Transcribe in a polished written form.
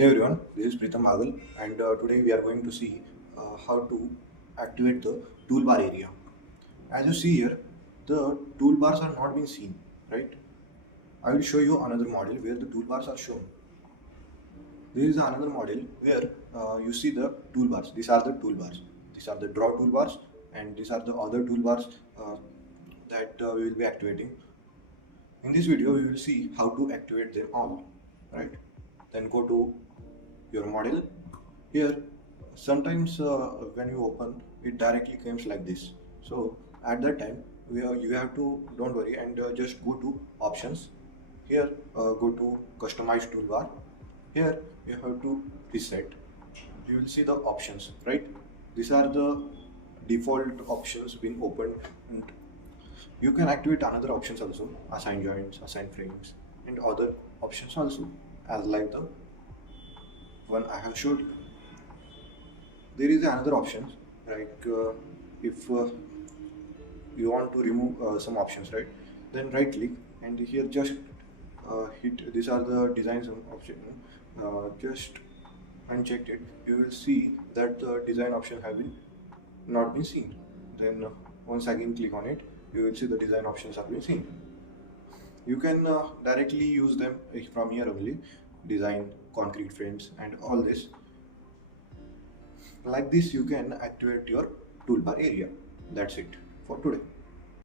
Hey everyone, this is Pritham Magal, and today we are going to see how to activate the toolbar area. As you see here, the toolbars are not being seen, right? I will show you another model where the toolbars are shown. This is another model where you see the toolbars. These are the toolbars. These are the draw toolbars, and these are the other toolbars that we will be activating. In this video, we will see how to activate them all, right? Then go to your model. Here, sometimes when you open, it directly comes like this. So at that time, you have to, don't worry, and just go to options. Here, go to customize toolbar. Here, you have to reset. You will see the options, right? These are the default options being opened, and you can activate another options also, assign joints, assign frames, and other options also, as like the one I have showed you. There is another option, like if you want to remove some options, right? Then right click and here just hit. These are the designs option. Just uncheck it. You will see that the design option have been not been seen. Then once again click on it, you will see the design options have been seen. You can directly use them from here only. Design, concrete frames, and all this. Like this, you can activate your toolbar area. That's it for today.